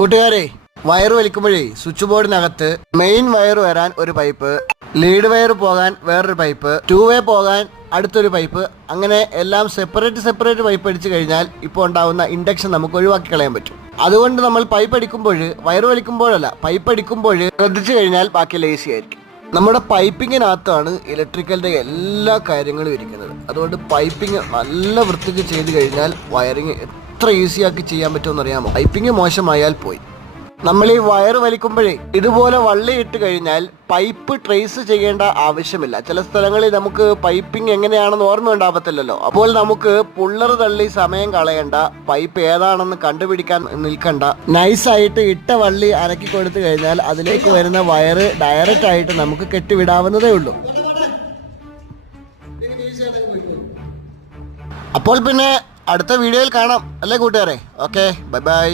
കൂട്ടുകാരെ, wire വലിക്കുമ്പോഴേ switch ബോർഡിനകത്ത് main wire വരാൻ ഒരു പൈപ്പ്, ലീഡ് വയർ പോകാൻ വേറൊരു പൈപ്പ്, 2 വേ പോകാൻ അടുത്തൊരു പൈപ്പ്, അങ്ങനെ എല്ലാം സെപ്പറേറ്റ് പൈപ്പ് അടിച്ചു കഴിഞ്ഞാൽ ഇപ്പോൾ ഉണ്ടാകുന്ന ഇൻഡക്ഷൻ നമുക്ക് ഒഴിവാക്കി കളയാൻ പറ്റും. അതുകൊണ്ട് നമ്മൾ പൈപ്പ് അടിക്കുമ്പോൾ, വയർ വലിക്കുമ്പോഴല്ല, പൈപ്പ് അടിക്കുമ്പോൾ ശ്രദ്ധിച്ചു കഴിഞ്ഞാൽ ബാക്കി ലേസി ആയിരിക്കും. നമ്മുടെ പൈപ്പിങ്ങിനകത്താണ് ഇലക്ട്രിക്കലിൻ്റെ എല്ലാ കാര്യങ്ങളും ഇരിക്കുന്നത്. അതുകൊണ്ട് പൈപ്പിംഗ് നല്ല വൃത്തിക്ക് ചെയ്ത് കഴിഞ്ഞാൽ വയറിങ് എത്ര ഈസിയാക്കി ചെയ്യാൻ പറ്റുമെന്ന് അറിയാമോ? പൈപ്പിംഗ് മോശമായാൽ പോയി. നമ്മൾ ഈ വയർ വലിക്കുമ്പോഴേ ഇതുപോലെ വള്ളി ഇട്ട് കഴിഞ്ഞാൽ പൈപ്പ് ട്രേസ് ചെയ്യേണ്ട ആവശ്യമില്ല. ചില സ്ഥലങ്ങളിൽ നമുക്ക് പൈപ്പിംഗ് എങ്ങനെയാണെന്ന് ഓർമ്മ ഉണ്ടാകത്തില്ലല്ലോ. അപ്പോൾ നമുക്ക് പുള്ളർ തള്ളി സമയം കളയണ്ട, പൈപ്പ് ഏതാണെന്ന് കണ്ടുപിടിക്കാൻ നിൽക്കണ്ട. നൈസായിട്ട് ഇട്ട വള്ളി അനക്കി കൊടുത്തു കഴിഞ്ഞാൽ അതിലേക്ക് വരുന്ന വയർ ഡയറക്റ്റ് ആയിട്ട് നമുക്ക് കെട്ടിവിടാവുന്നതേ ഉള്ളൂ. അപ്പോൾ പിന്നെ അടുത്ത വീഡിയോയിൽ കാണാം അല്ലേ കൂട്ടുകാരെ? Okay, bye bye.